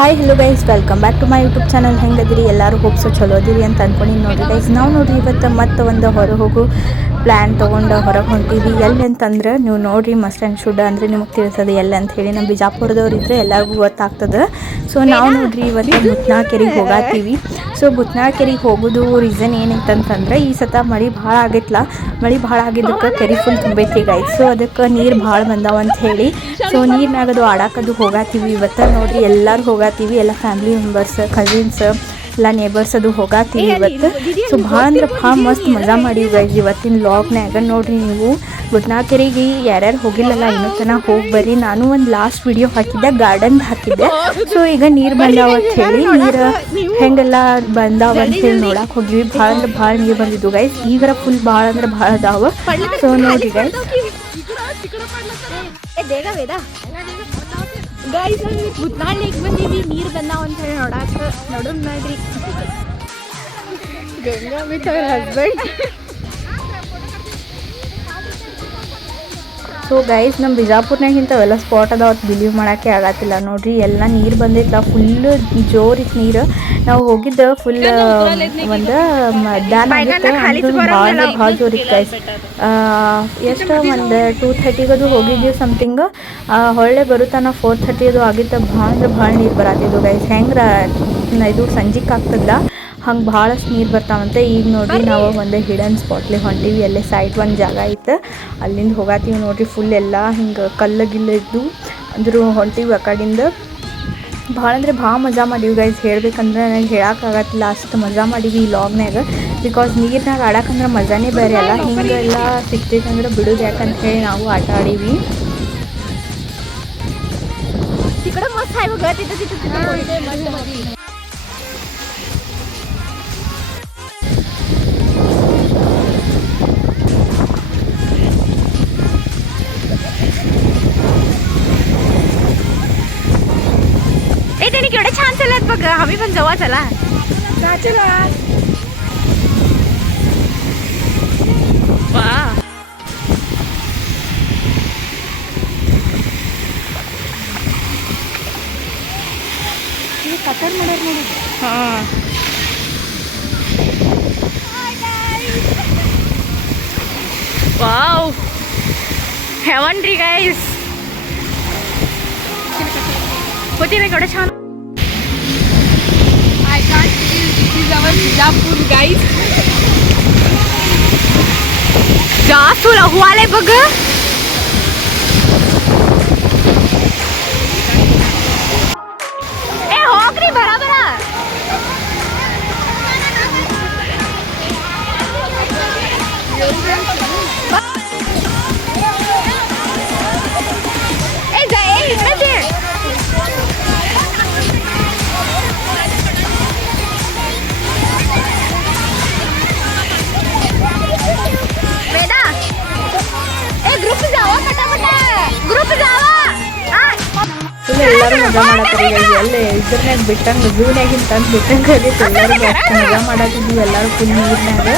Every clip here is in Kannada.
Hi hello guys, welcome back to my YouTube channel. ಹೆಂಗದಿರಿ ಎಲ್ಲರೂ? ಹೋಪ್ಸೋ ಚಲೋ ಅದಿರಿ ಅಂತ ಅಂದ್ಕೊಂಡಿನಿ. ನೋಡಿರಿ ಗೈಸ್, ನಾವು ನೋಡಿರಿ ಇವತ್ತು ಮತ್ತೆ ಒಂದು ಹೊರ ಹೋಗೋ ಪ್ಲ್ಯಾನ್ ತೊಗೊಂಡು ಹೊರಗೆ ಹೊಂಟೀವಿ. ಎಲ್ಲಿ ಅಂತಂದ್ರೆ ನೀವು ನೋಡಿರಿ, ಮಸ್ಟ್ ಆ್ಯಂಡ್ ಶುಡ್ ಅಂದರೆ ನಿಮಗೆ ತಿಳಿಸೋದು ಎಲ್ಲಿ ಅಂತ ಹೇಳಿ. ನಮ್ಮ ಬಿಜಾಪುರದವ್ರು ಇದ್ದರೆ ಎಲ್ಲರಿಗೂ ಗೊತ್ತಾಗ್ತದೆ. ಸೊ ನಾವು ನೋಡಿರಿ ಇವತ್ತು ಬುತ್ನಾಳ ಕೆರೆಗೆ ಹೋಗಾತೀವಿ. ಸೊ ಬುತ್ನಾಳ ಕೆರೆಗೆ ಹೋಗೋದು ರೀಸನ್ ಏನೈತಂತಂದ್ರೆ ಈ ಸತ ಮಳೆ ಭಾಳ ಆಗೈತಲ್ಲ. ಮಳೆ ಭಾಳ ಆಗಿದ್ದಕ್ಕೆ ಕೆರೆ ಫುಲ್ ತುಂಬೈತಿ ಗೈಸ್. ಸೊ ಅದಕ್ಕೆ ನೀರು ಭಾಳ ಬಂದಾವ ಅಂತ ಹೇಳಿ ಸೊ ನೀರಿನಾಗದು ಆಡಾಕದು ಹೋಗಾತೀವಿ ಇವತ್ತು. ನೋಡಿರಿ ಎಲ್ಲರೂ ಹೋಗಾತೀವಿ, ಎಲ್ಲ ಫ್ಯಾಮಿಲಿ ಮೆಂಬರ್ಸ್, ಕಸಿನ್ಸ್, ಎಲ್ಲ ನೇಬರ್ಸ್ ಅದು ಹೋಗಾತೀವಿ ಇವತ್ತು. ಸೊ ಭಾಳ ಅಂದ್ರೆ ಭಾಳ ಮಸ್ತ್ ಮಜಾ ಮಾಡೀವಿ ಗೈಸ್ ಇವತ್ತಿನ ವ್ಲಾಗ್ನ್ಯಾಗ. ನೋಡಿರಿ ನೀವು ಬುತ್ನಾಳ ಕೆರೆಗೆ ಯಾರ್ಯಾರು ಹೋಗಿಲ್ಲಲ್ಲ ಇನ್ನೂ ತನಕ ಹೋಗಿ ಬರ್ರಿ. ನಾನು ಒಂದು ಲಾಸ್ಟ್ ವಿಡಿಯೋ ಹಾಕಿದ್ದೆ, ಗಾರ್ಡನ್ ಹಾಕಿದ್ದೆ. ಸೊ ಈಗ ನೀರು ಬಂದಾವ ಅಂತ ಹೇಳಿ, ನೀರು ಹೆಂಗೆಲ್ಲ ಬಂದಾವ ಅಂತ ಹೇಳಿ ನೋಡಕ್ಕೆ ಹೋಗಿವಿ. ಭಾಳ ಅಂದ್ರೆ ಭಾಳ ನೀರು ಬಂದಿದ್ದು ಗೈಸ್. ಈಗ ಫುಲ್ ಭಾಳ ಅಂದ್ರೆ ಭಾಳ ಅದಾವ. ಸೊ ನೋಡಿರಿ ಗೈಸ್, ಗೈಸ್ ಬುತ್ನಾಳ್ ಲೇಕ್ ಬಂದೀವಿ, ನೀರು ಬಂದಾವ ಅಂತ ಹೇಳಿ ನೋಡಕ್ಕೆ. ನೋಡೋಣ ನೋಡ್ರಿ, Ganga with our husband. So guys, ನಮ್ಮ ಬಿಜಾಪುರ್ನಾಗಿಂತ ಅವೆಲ್ಲ ಸ್ಪಾಟ್ ಅದಾವ ಬಿಲೀವ್ ಮಾಡೋಕ್ಕೆ ಆಗತ್ತಿಲ್ಲ. ನೋಡಿರಿ ಎಲ್ಲ ನೀರು ಬಂದೈತಲ್ಲ, ಫುಲ್ ಜೋರಿತ್ತು ನೀರು. ನಾವು ಹೋಗಿದ್ದು ಫುಲ್ ಒಂದು ಮಧ್ಯಾಹ್ನ ಆಗಿತ್ತು, ಭಾಳ ಅಂದ್ರೆ ಭಾಳ ಜೋರಿತ್ತು ಗೈಸ್. ಎಷ್ಟು ಒಂದು 2:30 ಅದು ಹೋಗಿದ್ದೀವಿ ಸಮಥಿಂಗ್. ಹೊಳ್ಳೆ ಬರುತ್ತಾನ 4:30 ಅದು ಆಗಿತ್ತು. ಭಾಳ ಅಂದ್ರೆ ಭಾಳ ನೀರು ಬರತ್ತಿದ್ದು ಗೈಸ್. ಹೆಂಗೆ ಇದು ಸಂಜೆಗೆ ಆಗ್ತದಲ್ಲ ಹಂಗೆ ಭಾಳಷ್ಟು ನೀರು ಬರ್ತಾವಂತೆ. ಈಗ ನೋಡಿರಿ ನಾವು ಒಂದು ಹಿಡನ್ ಸ್ಪಾಟ್ಲಿ ಹೊಂಟೀವಿ. ಅಲ್ಲೇ ಸೈಡ್ ಒಂದು ಜಾಗ ಐತೆ, ಅಲ್ಲಿಂದ ಹೋಗಾತೀವಿ. ನೋಡಿರಿ ಫುಲ್ ಎಲ್ಲ ಹಿಂಗೆ ಕಲ್ಲು ಗಿಲ್ಲು ಇದ್ದು ಅಂದರೂ ಹೊಂಟೀವಿ ಆ ಕಡೆಯಿಂದ. ಭಾಳ ಅಂದ್ರೆ ಭಾಳ ಮಜಾ ಮಾಡೀವಿ ಗೈಸ್. ಹೇಳ್ಬೇಕಂದ್ರೆ ನನಗೆ ಹೇಳೋಕ್ಕಾಗತ್ತಿಲ್ಲ, ಅಷ್ಟು ಮಜಾ ಮಾಡೀವಿ ಈ ಲಾಗ್ನಾಗ. ಬಿಕಾಸ್ ನೀರಿನಾಗ ಆಡೋಕ್ಕಂದ್ರೆ ಮಜಾನೇ ಬೇರೆ ಅಲ್ಲ. ಹಿಂಗೆಲ್ಲ ಸಿಕ್ತೈತಂದ್ರೆ ಬಿಡೋದು ಯಾಕಂತ ಹೇಳಿ ನಾವು ಆಟ ಆಡೀವಿ. केवढे छान चालत बघ. आम्ही पण जाऊ चला. ಕಟ್ಟರ್ ಮಾಡ್ಯಾರ ನೋಡಿ. ಹಾಂ, ವಾವ್, ಹೆವನ್ ರೀ ಗೈಸ್. होती केवढं छान. I can't believe this is our Bijapur guys. जास्त लहू आले बघ. ए होकरी बराबर. ए जाए इकडे ते. ಎಲ್ಲರೂ ಮಜಾ ಮಾಡತ್ತಾರೆ ಅಲ್ಲೇ ಇದ್ರನ್ಯಾಗ ಬಿಟ್ಟಂಗೆ ಝೂನ್ಯಾಗಿಂತ ಅಂತ ಬಿಟ್ಟಂಗೆ ಆಗೈತೆ. ಎಲ್ಲರಿಗೂ ಅಷ್ಟು ಮಜಾ ಮಾಡತ್ತಿದ್ವಿ ಎಲ್ಲರೂ ಫುಲ್ ನೀರಿನಾಗ.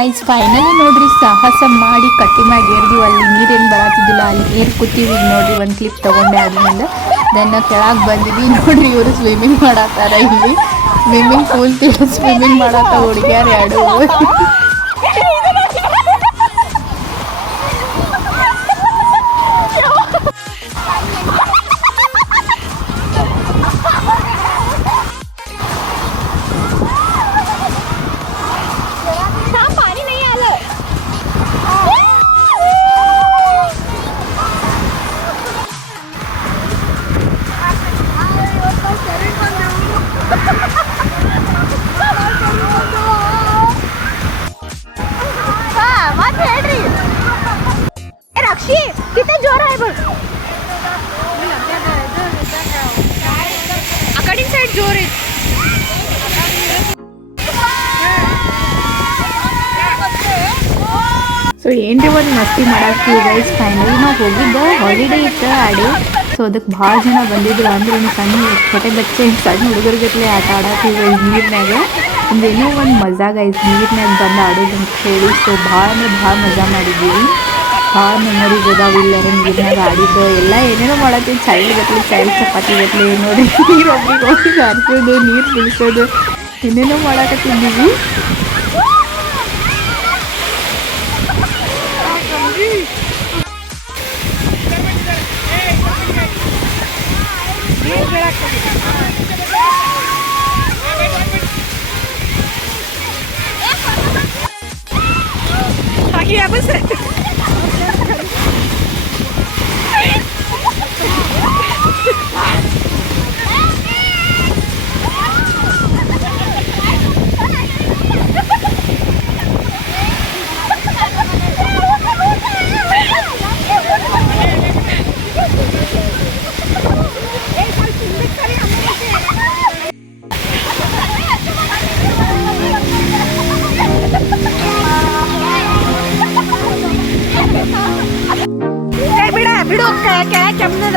ಗೈಸ್ ಫೈನಲಿ ನೋಡ್ರಿ ಸಾಹಸ ಮಾಡಿ ಕಟ್ಟಿ ಮ್ಯಾಗ ಏರ್ದಿವಿ. ಅಲ್ಲಿ ನೀರೇನು ಬರತ್ತಿದ್ದಿಲ್ಲ, ಅಲ್ಲಿ ಏರ್ ಕೂತೀವಿ. ನೋಡ್ರಿ ಒಂದು ಕ್ಲಿಪ್ ತೊಗೊಂಡೆ ಆದ್ಮೇಲೆ ದೆನ್ ಕೆಳಗೆ ಬಂದಿದ್ವಿ. ನೋಡ್ರಿ ಇವರು ಸ್ವಿಮ್ಮಿಂಗ್ ಮಾಡತ್ತಾರ. ಇಲ್ಲಿ ಸ್ವಿಮ್ಮಿಂಗ್ ಪೂಲ್ ಸ್ವಿಮ್ಮಿಂಗ್ ಮಾಡತ್ತ ಹುಡುಗಿಯರು ಎರಡು. कितना जोर है बघ अकॉर्डिंग साइड जोर है. ಸೊ ಏನ್ರಿ ಒಂದು ಮಸ್ತಿ ಮಾಡಾಕ್ತೀವಿ ಗೈಸ್. ಫೈನಲಿ ನಾವು ಹೋಗಿದ್ದು ಹಾಲಿಡೇ ಇತ್ತು ಆಡಿ. ಸೊ ಅದಕ್ಕೆ ಭಾಳ ಜನ ಬಂದಿದ್ರು. ಅಂದ್ರೆ ಒಂದು ಸಣ್ಣ छोटे ಬಚ್ಚೆ ಸಣ್ಣ ಹುಡುಗರ ಜೊತೆ ಆಟ ಆಡತ್ತೀವಿ ನೀರಿನಾಗ. ಏನೋ ಒಂದು ಮಜಾ ಗೈಸ್ ನೀರಿನಾಗ ಬಂದು ಆಡೋದು ಅಂತ ಹೇಳಿ. ಸೊ ಭಾಳ ಅಂದ್ರೆ ಭಾಳ ಮಜಾ ಮಾಡಿದ್ದೀವಿ. ಭಾಳ ಮೆಮೊರೀಸ್ ಅದಾವೆ ಇಲ್ಲರ ನೀರಿನಾಗ ಆಡಿದ್ದು ಎಲ್ಲ. ಏನೇನೋ ಮಾಡತ್ತೀವಿ ಚೈಲ್ಡ್ ಗಟ್ಲೆ ಚೈಲ್ಡ್ ಚಪಾತಿ ಗಟ್ಲೆ ನೋಡಿ ನೀರು ಒಬ್ರಿಗೆ ಹೋಗಿ ಹಾರಿಸೋದು, ನೀರು ಬಿಡಿಸೋದು, ಏನೇನೋ ಮಾಡಕತ್ತಿದ್ದೀವಿ. ಬಿಡು ಕೆಳಗೆ ಕೆಮ್ಮದ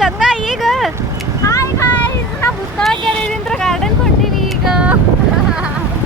गंगा ಈಗ ಹಾಯ್ गाइस ನಾವು ಭೂತನಾಳ ಕೆರೆಯಿಂದ ಗಾರ್ಡನ್ ಹೊಂಟಿವಿ ಈಗ.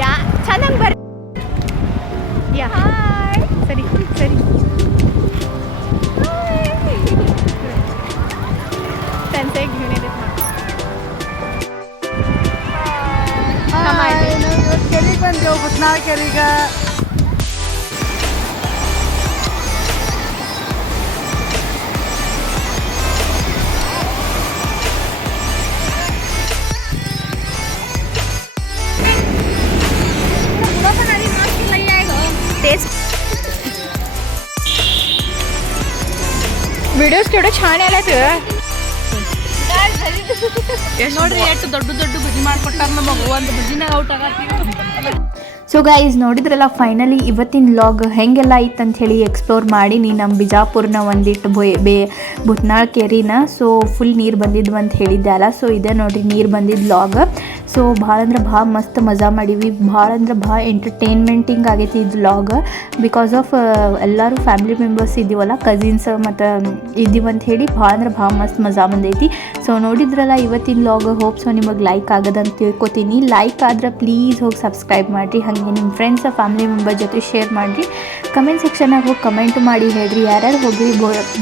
ಯಾ ಚೆನ್ನಾಗಿ ಬರ್ರಿ. ಯಾ ಹಾಯ್ ಸರಿ ಸರಿ ತಂತೆ ಗಿಣಿದೆ ನಾವು ಕೆರೆಗೆ ಬಂದೆವು ಭೂತನಾಳ ಕೆರೆಗೆ. ವಿಡಿಯೋಸ್ ಕೇಳೋ ಛಾಣೆ ಅಲ್ಲತ್ತ ನೋಡ್ರಿ ಎಷ್ಟು ದೊಡ್ಡ ದೊಡ್ಡ ಬಜ್ಜಿ ಮಾಡ್ಕೊಟ್ಟಾರ ನಮಗೆ. ಒಂದು ಬಜ್ಜಿನಾಗ ಔಟ್ ಆಗತ್ತೀವಿ. ಸೊ ಗೈಸ್ ನೋಡಿದ್ರಲ್ಲ ಫೈನಲಿ ಇವತ್ತಿನ ವ್ಲಾಗ್ ಹೆಂಗೆಲ್ಲ ಇತ್ತು ಅಂಥೇಳಿ ಎಕ್ಸ್ಪ್ಲೋರ್ ಮಾಡೀನಿ ನಮ್ಮ ಬಿಜಾಪುರನ ಒಂದಿಟ್ಟು ಭೂತನಾಳ ಕೆರಿನ. ಸೊ ಫುಲ್ ನೀರು ಬಂದಿದ್ವು ಅಂತ ಹೇಳಿದ್ದೆ ಅಲ್ಲ. ಸೊ ಇದೇ ನೋಡಿರಿ ನೀರು ಬಂದಿದ್ದು ವ್ಲಾಗ್. ಸೊ ಭಾಳ ಅಂದ್ರೆ ಭಾಳ ಮಸ್ತ್ ಮಜಾ ಮಾಡೀವಿ. ಭಾಳ ಅಂದ್ರೆ ಭಾಳ ಎಂಟರ್ಟೈನ್ಮೆಂಟಿಂಗ್ ಆಗೈತಿ ಇದು ವ್ಲಾಗ್. ಬಿಕಾಸ್ ಆಫ್ ಎಲ್ಲರೂ ಫ್ಯಾಮಿಲಿ ಮೆಂಬರ್ಸ್ ಇದ್ದೀವಲ್ಲ, ಕಸಿನ್ಸ್ ಮತ್ತು ಇದ್ದೀವಿ ಅಂತ ಹೇಳಿ ಭಾಳ ಅಂದ್ರೆ ಭಾಳ ಮಸ್ತ್ ಮಜಾ ಬಂದೈತಿ. ಸೊ ನೋಡಿದ್ರಲ್ಲ ಇವತ್ತಿನ ವ್ಲಾಗ್. ಹೋಪ್ ಸೊ ನಿಮಗೆ ಲೈಕ್ ಆಗೋದಂತ ತಿಳ್ಕೊತೀನಿ. ಲೈಕ್ ಆದ್ರೆ ಪ್ಲೀಸ್ ಹೋಗಿ ಸಬ್ಸ್ಕ್ರೈಬ್ ಮಾಡಿರಿ. ಹಾಗೆ ನಿಮ್ಮ ಫ್ರೆಂಡ್ಸ್ ಫ್ಯಾಮಿಲಿ ಮೆಂಬರ್ ಜೊತೆ ಶೇರ್ ಮಾಡಿರಿ. ಕಮೆಂಟ್ ಸೆಕ್ಷನಾಗ ಹೋಗಿ ಕಮೆಂಟ್ ಮಾಡಿ ಹೇಳ್ರಿ ಯಾರ್ಯಾರು ಹೋಗಿ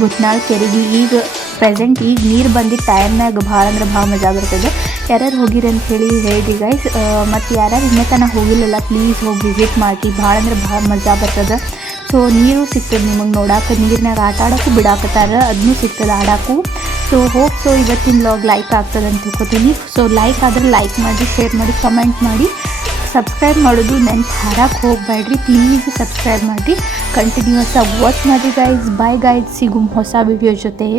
ಭೂತನಾಳ ಕೆರೆಗೆ. ಈಗ ಪ್ರೆಸೆಂಟ್ ಈಗ ನೀರು ಬಂದಿದ್ದ ಟೈಮ್ನಾಗ ಭಾಳ ಅಂದ್ರೆ ಭಾಳ ಮಜಾ ಬರ್ತದೆ. ಯಾರ್ಯಾರು ಹೋಗಿರಿ ಅಂತ ಹೇಳಿ ಗೈಸ್. ಮತ್ತು ಯಾರ್ಯಾರು ಇನ್ನೂ ತನಕ ಹೋಗಿಲ್ಲಲ್ಲ ಪ್ಲೀಸ್ ಹೋಗಿ ವಿಸಿಟ್ ಮಾಡಿ. ಭಾಳ ಅಂದ್ರೆ ಭಾಳ ಮಜಾ ಬರ್ತದೆ. ಸೊ ನೀರು ಸಿಗ್ತದೆ ನಿಮಗೆ ನೋಡೋಕೆ, ನೀರಿನಾಗ ಆಟ ಆಡೋಕ್ಕೂ ಬಿಡಾಕತ್ತಾರ, ಅದನ್ನೂ ಸಿಗ್ತದೆ ಆಡೋಕ್ಕೂ. ಸೊ ಇವತ್ತಿನ ವ್ಲಾಗ್ ಲೈಕ್ ಆಗ್ತದೆ ಅಂತ ತಿಳ್ಕೊತೀನಿ. ಸೊ ಲೈಕ್ ಆದರೆ ಲೈಕ್ ಮಾಡಿ, ಶೇರ್ ಮಾಡಿ, ಕಮೆಂಟ್ ಮಾಡಿ, ಸಬ್ಸ್ಕ್ರೈಬ್ ಮಾಡೋದು ನೆನ್ಪು ಹಾರಕ್ಕೆ ಹೋಗಬೇಡ್ರಿ. ಪ್ಲೀಸ್ ಸಬ್ಸ್ಕ್ರೈಬ್ ಮಾಡಿರಿ, ಕಂಟಿನ್ಯೂಸ್ ಆಗಿ ವಾಚ್ ಮಾಡಿ ಗೈಸ್. ಬಾಯ್ ಗೈಸ್, ಸಿಗುಮ್ ಹೊಸ ವಿಡಿಯೋ ಜೊತೆ.